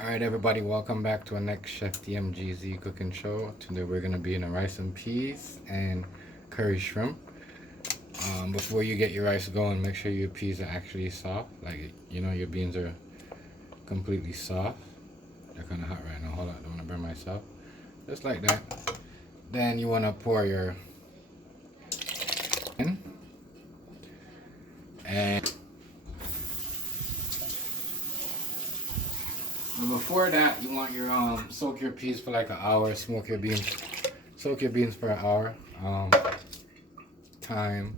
Alright everybody, welcome back to our next Chef DMGZ cooking show. Today we're going to be in a rice and peas and curry shrimp. Before you get your rice going, make sure your peas are actually soft. Like, your beans are completely soft. They're kind of hot right now. Hold on, I don't want to burn myself. Just like that. Then you want to pour your in. And before that, you want your soak your peas for like an hour. Soak your beans for an hour. Thyme,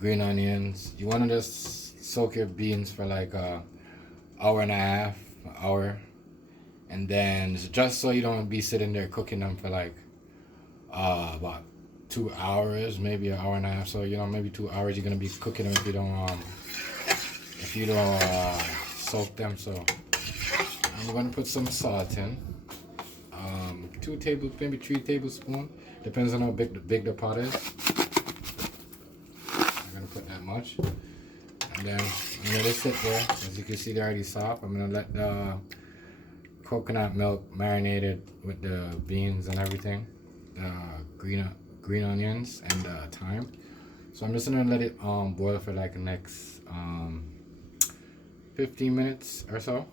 green onions. You want to just soak your beans for like a hour and a half, an hour, and then just so you don't be sitting there cooking them for like about 2 hours, maybe an hour and a half. So maybe 2 hours you're gonna be cooking them if you don't soak them. So I'm gonna put some salt in. 2 maybe 3 tablespoons. Depends on how big the pot is. I'm gonna put that much. And then I'm gonna let it sit there. As you can see, they're already soft. I'm gonna let the coconut milk marinated with the beans and everything. The green onions and thyme. So I'm just gonna let it boil for like the next 15 minutes or so.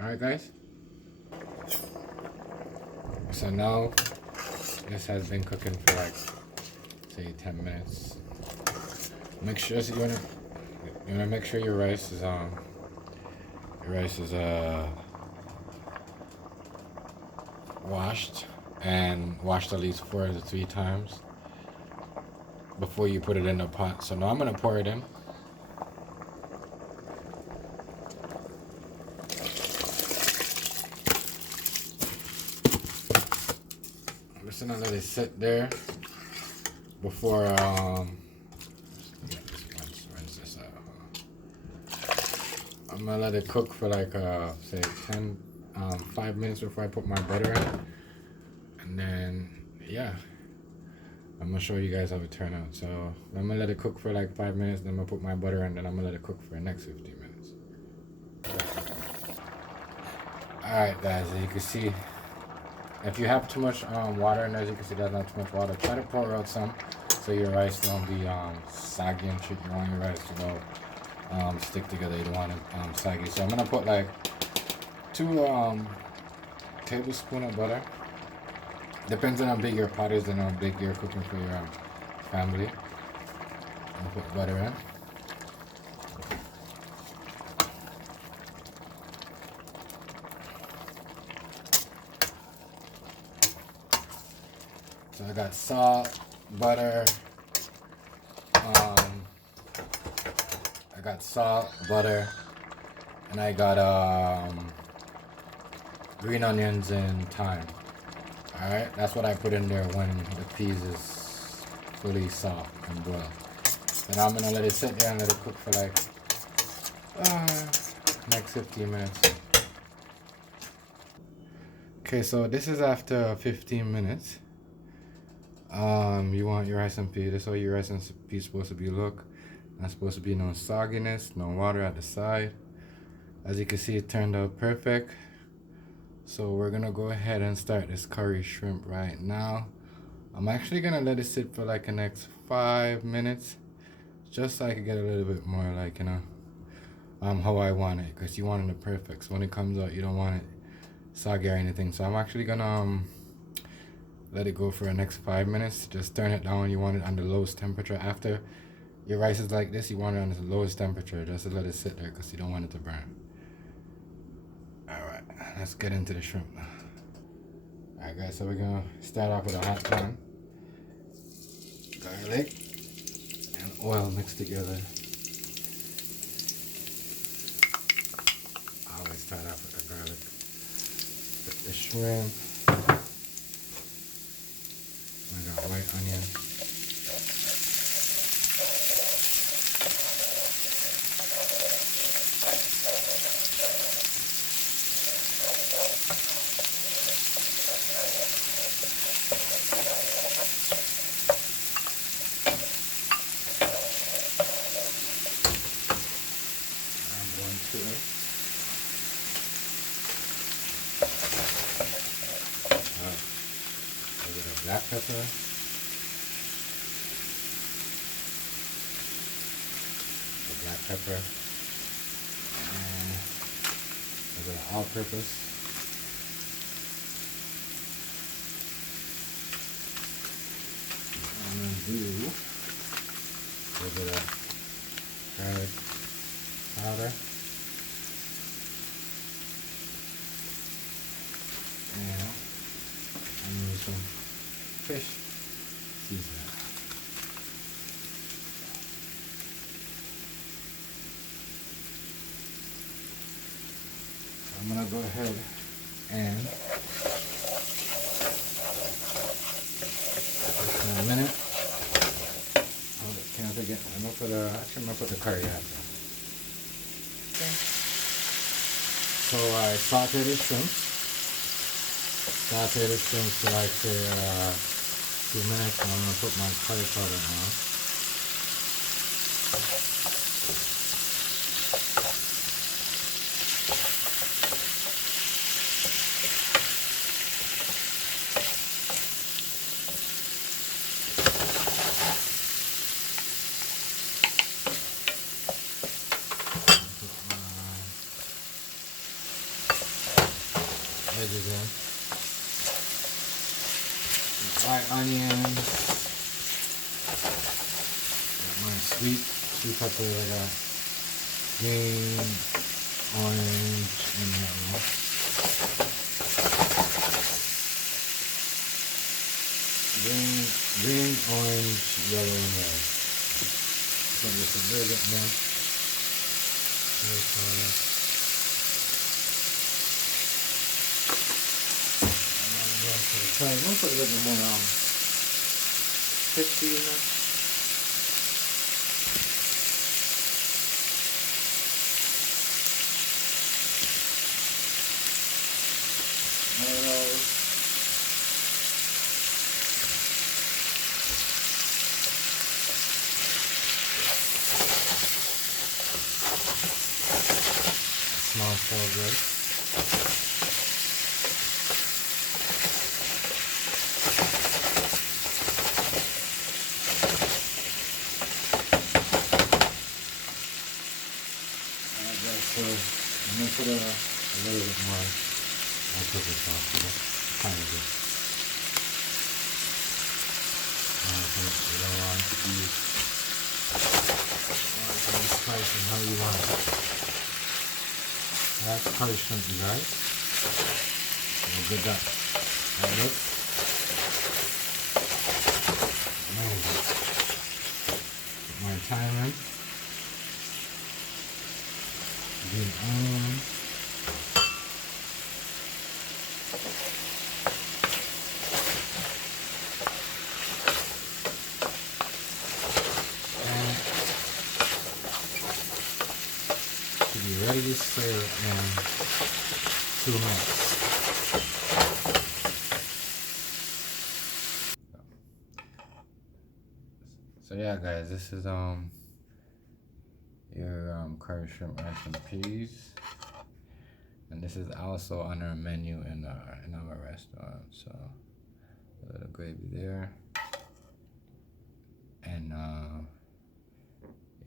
Alright guys. So now this has been cooking for like say 10 minutes. Make sure you wanna make sure your rice is washed at least 4 to 3 times before you put it in the pot. So now I'm gonna pour it in. I'm just gonna let it sit there before rinse this out. I'm gonna let it cook for like say 5 minutes before I put my butter in, and then yeah, I'm gonna show you guys how it turned out. So I'm gonna let it cook for like 5 minutes, then I'm gonna put my butter in, then I'm gonna let it cook for the next 15 minutes. Alright guys, as you can see, if you have too much water, and as you can see there's not too much water, try to pour out some so your rice don't be soggy and shit. You want your rice to go stick together, you don't want it soggy. So I'm gonna put like 2 tablespoons of butter. Depends on how big your pot is and how big you're cooking for your family. I'm gonna put butter in. So I got salt, butter, and I got green onions and thyme. Alright, that's what I put in there when the peas is fully soft and boiled. Then I'm gonna let it sit there and let it cook for like next 15 minutes. Okay, so this is after 15 minutes. You want your rice and peas. That's how your rice and peas supposed to be look. Not supposed to be no sogginess, no water at the side. As you can see, it turned out perfect. So we're gonna go ahead and start this curry shrimp right now. I'm actually gonna let it sit for like the next 5 minutes, just so I can get a little bit more like how I want it, because you want it perfect. So when it comes out, you don't want it soggy or anything. So I'm actually gonna let it go for the next 5 minutes. Just turn it down. You want it on the lowest temperature. After your rice is like this, you want it on the lowest temperature just to let it sit there, because you don't want it to burn. Alright, let's get into the shrimp. Alright guys, so we're gonna start off with a hot pan. Garlic and oil mixed together. I always start off with the garlic. Put the shrimp. I got white onion. I'm going to black pepper, and a bit of all-purpose. I'm gonna do a little bit of garlic powder, and I'm gonna use some fish seasoning. I'm gonna go ahead and just in a minute. Can't forget. I'm gonna put the curry after. Okay. So I sauteed the shrimp. For like say 2 minutes. And I'm gonna put my curry powder on. Edges in. White onions. Got my sweet pepper. I got green, orange, and yellow. Green, orange, yellow, and red. So just a little bit more. I'm gonna put a little bit more crispy in there. Tomatoes. It smells so good. So I'm gonna put a little bit more all-purpose sauce in it, kind of bit. You don't want it to be spicy how you want it. That's curry shrimp, you guys. How good that looks. Amazing. Put my thyme in. Green onion. And to be ready to serve in 2 minutes. So yeah, guys, this is your curry shrimp rice and peas, and this is also on our menu in our restaurant. So a little gravy there, and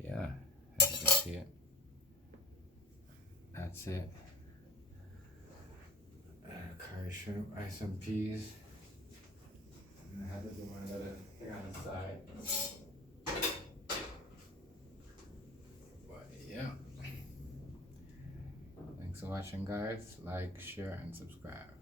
yeah, as you can see it, that's it. Curry shrimp rice and peas. And I had to do my little thing on the side. Yeah. Thanks for watching, guys. Like, share, and subscribe.